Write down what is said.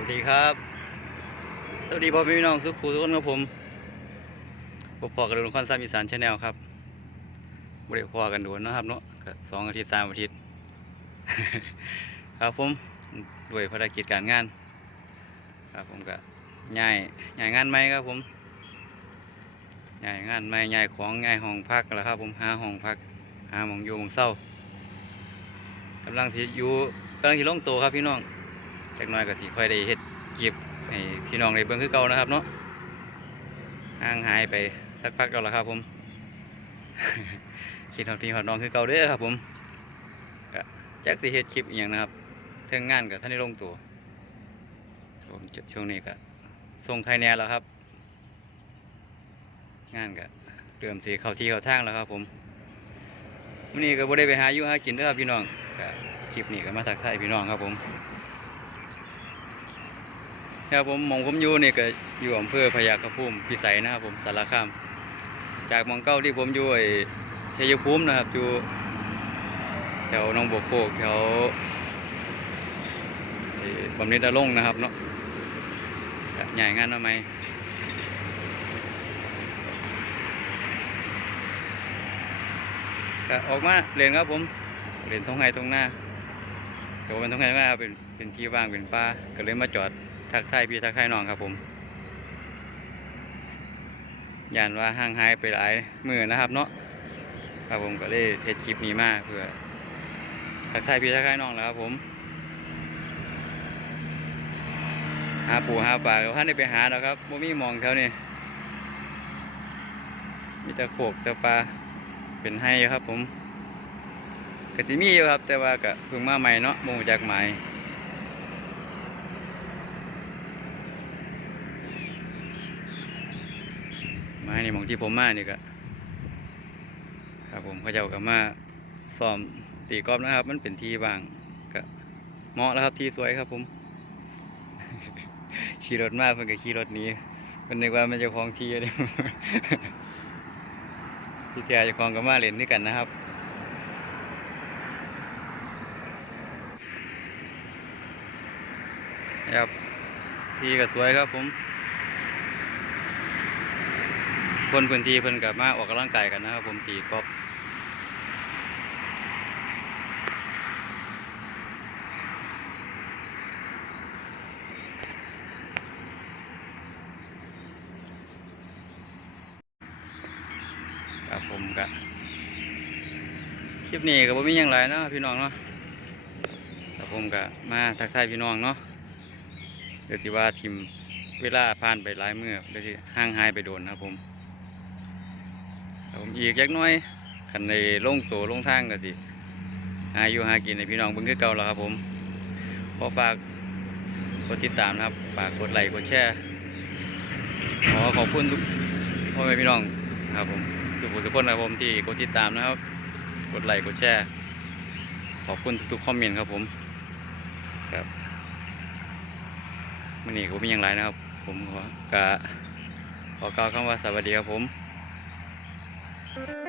วัสดีครับ สวัสดีพ่อแม่พี่น้องสุขูทุกคนครับผมพบพอกับลุงคอนซามีสานชาแนลครับบริพอกันดนเนะครับเนาะสองอาทิตย์สามอาทิตย์ ครับผมด้วยภารกิจการงาน ครับผมก็ย้ายย้ายงานใหมครับผมย้ายงานใหม่ย้ายของย้ายห้องพักแล้วครับ ผมหาห้องพัก หาหมองอยู่หมองเศร้ากำลังสิอยู่กำลังสิลงโตครับพี่น้อง จักหน้อยก็สิค่อยได้เฮ็ดเก็บให้พี่น้องได้เบิ่งคือเก่านะครับเนาะห่างหายไปสักพักแล้วล่ะครับผมคิดฮอดพี่ฮอดน้องคือเก่าเด้อครับผมก็จักสิเฮ็ดคลิปอีหยังนะครับเทิงงานก็ท่านได้ลงตัวผมช่วงนี้ก็ส่งใครแน่แล้วครับ งานก็เริ่มสิเข้าที่เข้าทางแล้วครับผมมื้อนี้ก็บ่ได้ไปหาอยู่หากินเด้อครับพี่น้องก็คลิปนี้ก็มาทักทายพี่น้องครับผม ครับผมมองผมอยู่นี่ก็อยู่อำเภอพยากระพุ่มพิสัยนะครับผมสารคาม จากมองเก้าที่ผมอยู่ไอ้ชัยภูมินะครับอยู่แถวหนองบัวโคกแถวบำเน็จนรงนะครับเนาะใหญ่งานมาไมก็ออกมาเรียนครับผมเรียนทงไห้ตรงหน้าก็ว่าเป็นทงไห้ตรงหน้าเป็นเป็นที่ว่างเป็นป่าก็เลยมาจอด ทักทายพี่ทักทายน้องครับผมย่านว่าห่างหายไปหลายมือนะครับเนาะครับผมก็เลยเฮ็ดคลิปนี้มาเพื่อทักทายพี่ทักทายน้องแล้วครับผมหาปูหาปลาก็พันได้ไปหาแล้วครับบ่มีมองแถวนี้มีแต่โขกแต่ปลาเป็นให้ครับผมก็สิมีอยู่ครับ แต่ว่าก็เพิ่งมาใหม่เนาะบ่รู้จักหมาย มาในมองที่ผมมานี่ก็ครับผมเขาเจ้าก็มาซ้อมตีกอล์ฟนะครับ มันเป็นที่ว่างก็เหมาะแล้วครับที่สวยครับผม ขี่รถมาเพิ่นก็ขี่รถนี้เพิ่นนึกว่ามันจะคลองที่เลยที่แท้เจะคลองก็มาเล่นด้วยกันนะครับครับที่ก็สวยครับผม คนพื้นที่เพิ่นกับมาออกกำลังกายกันนะครับผมตีกอล์ฟครับผมกะคลิปนี้ก็บ่มีหยังหลายเนาะพี่น้องเนาะครับผมกะมาทักทายพี่น้องเนาะเดี๋ยวสิว่าทิมเวลาผ่านไปหลายเมื้อเดี๋ยวสิห่างหายไปโดนนะครับผม ผมอีกจักน้อยคันในลงตัวลงทางก็สิหาอยู่หากินในพี่น้องเบิ่งคือเก่าแล้วครับผมขอฝากกดติดตามนะครับ ฝากกดไลค์กดแชร์ขอขอบคุณทุกพ่อแม่พี่น้องนะครับผมทุกผู้ทุกคนนะครับผมที่กดติดตามนะครับ กดไลค์กดแชร์ขอบคุณทุกๆคอมเมนต์ครับผมครับมื่อนี้ก็มีอย่างไรนะครับ ผมขอกะขอกล่าวคำว่าสวัสดีครับผม thank you